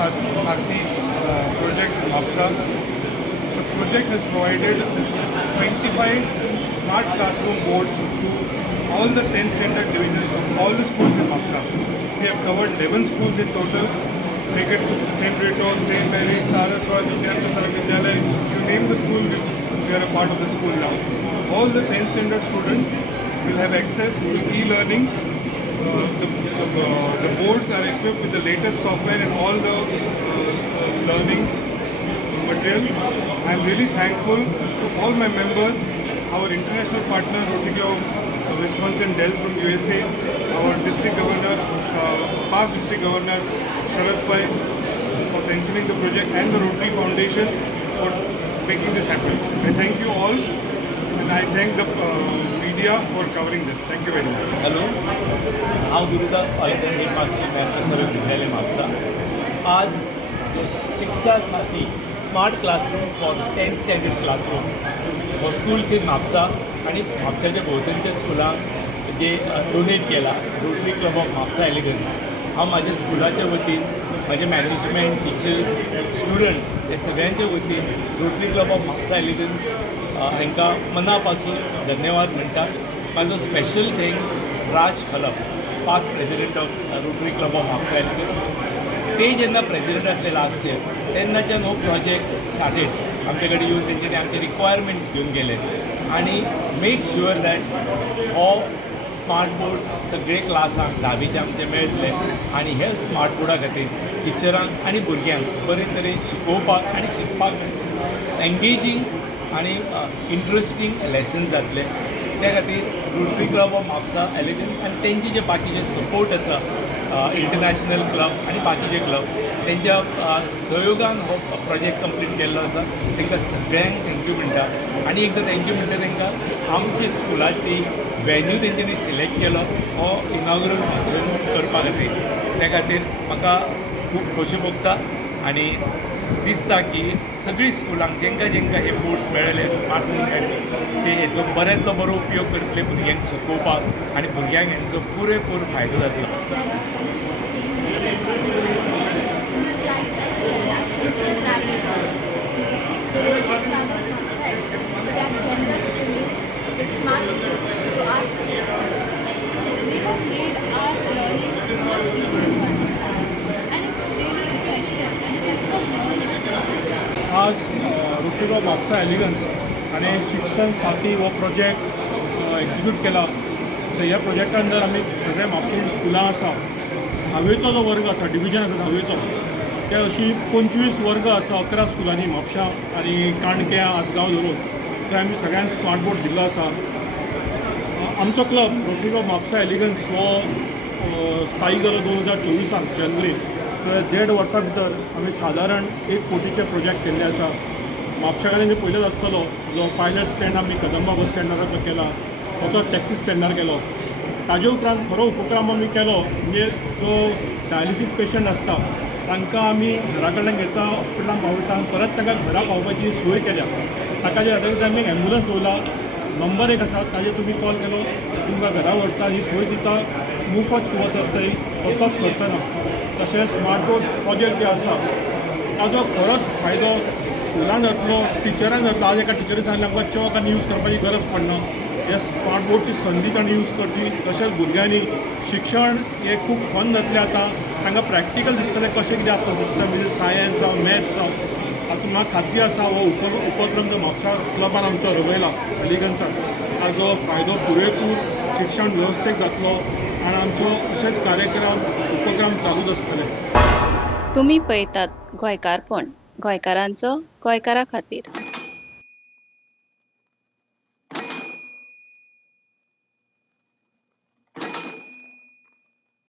Sakti project in Mapsa. The project has provided 25 smart classroom boards to all the 10 standard divisions of all the schools in Mapsa. We have covered 11 schools in total. Take it St. Rito, St. Mary's, Saraswat, Jnana Prasaraka Vidyalaya, you name the school, we are a part of the school now. All the 10th standard students will have access to e-learning. The boards are equipped with the latest software and all the learning material. I am really thankful to all my members, our international partner Rotary Club of Wisconsin Dells from USA, our district governor, past district governor Sharad Pai for sanctioning the project, and the Rotary Foundation for making this happen. I thank you all, and I thank the media for covering this. Thank you very much. Hello, हांव Gurudas Palkar, headmaster ज्ञान प्रसारक विद्यालय म्हापसा. आज शिक्षा साथी smart classroom for 10th standard classroom for schools in Mapusa आणि म्हापशाच्या भोंवतणच्या स्कुलांक जे donate केला rotary club of Mapusa elegance. हांव म्हाज्या स्कुलाच्या वतीन, म्हाजे मॅनेजमेंट, टिचर्स, स्टुडंट्स हे सगळ्यांच्या वतीन rotary club of Mapusa elegance हांकां मना पासून धन्यवाद म्हणटा. म्हाजो special thank Raj Khalap, past president of rotary club of Mapusa elegance. ते जेन्ना प्रेसिडेंट आसले लास्ट इयर तेन्नाच्यान हो प्रोजेक्ट स्टार्टेड. आमचे कडेन येवन तेंच्यांनी आमचे रिक्वायरमेंट्स घेवन गेले आनी मेड शुअर दॅट हो स्मार्ट बोर्ड सगळे क्लासांक 10वीचे आमचे मेळटले आनी हे स्मार्ट बोर्डा खातीर टिचरांक आनी भुरग्यांक बरे तरेन शिकोवपाक आनी शिकपाक मेळटलें. एंगेजींग आनी इंट्रस्टींग लेसन्स जातले. त्या खातीर rotary club of Mapusa elegance आनी तेंचे जे बाकीचे सपोर्ट आसा, इंटरनॅशनल क्लब आनी बाकीचे क्लब, तेंच्या सहयोगान हो प्रोजेक्ट कंप्लीट केल्लो आसा. तांकां सगळ्यांक थँक्यू म्हणटा. आनी एकदां थँक्यू म्हणटा तांकां आमची स्कुलाची वेन्यू तेंच्यांनी सिलेक्ट केलो हो इनॉग्रल फंक्शन करपा खातीर. त्या खातीर म्हाका खूब खोशी भोगता आनी दिसता की सगळीं स्कुलांक जेंकां जेंकां हे बोर्ड्स मेळ्ळे स्मार्ट बोर्ड मेळ्ळे ते हेचो बऱ्यांतलो बरो उपयोग करतले भुरग्यांक शिकोवपाक आनी भुरग्यांक हेचो पुरेपूर फायदो जातलो. आज रोटरी क्लब म्हापसा एलिगन्स आणि शिक्षण साथी हो प्रोजेक्ट एक्झिक्यूट केला. सो ह्या प्रोजेक्टा अंडर आमी सगळे म्हापशेची स्कुलां आसा, 10वेचो जो वर्ग आसा, डिविजन आसा 10वेचो, ते अशी 25 वर्ग आसा 11 स्कुलांनी म्हापशा आनी काणक्या, आसगांव धरून. थंय आमी सगळ्यांक स्मार्ट बोर्ड दिल्लो आसा. आमचो club rotary club Mapusa elegance हो स्थायीक जालो 2024 जानेवारीत. सो 1.5 वर्सां भितर आमी सादारण 1 कोटीचे प्रोजेक्ट केल्ले आसा. म्हापशा कडेन पयलेच आसतलो जो पायलट स्टँड आमी कदंबा बस स्टँडार केला, ताचो टॅक्सी स्टँडार केलो. ताजे उपरांत खरो उपक्रम आमी केलो म्हणजे जो डायलिसीस पेशंट आसता तांकां आमी घरा कडल्यान घेता, हॉस्पिटलांत पावयता, परत तांकां घरा पावपाची सोय केल्या. ताका जे खातीर आमी एम्बुलन्स दवरला, नंबर 1 आसा, ताजेर तुमी कॉल केलो तुमकां घरा व्हरता, ही सोय दिता. मुफत सुवात आसता, कसलोच खर्च ना. तशेंच स्मार्ट बोर्ड प्रोजेक्ट जे आसा ताजो खरोच फायदो स्कुलान जातलो, टिचरांक जातलो. आज एका टिचरीन सांगलें आमकां चॉक आनी यूज करपाची गरज पडना. हे स्मार्ट बोर्डची संदी ताणें यूज करची. तशेंच भुरग्यांनी शिक्षण हें खूब फन जातलें. आतां तांकां प्रॅक्टिकल दिसतलें कशें कितें आसता सिस्टम, म्हणजे सायन्स जावं मॅथ्स जावं. तातूंत म्हाका खात्री आसा हो उपक्रम जो म्हापसा क्लबान आमचो रवयला एलिगन्सान, ताजो फायदो पुरेपूर शिक्षण वेवस्थेक जातलो आनी आमचो अशेंच कार्यक्रम उपक्रम चालूच आसतले. तुम्ही पळयतात गोंयकारपण, गोंयकारांचो गोंयकारा खातीर.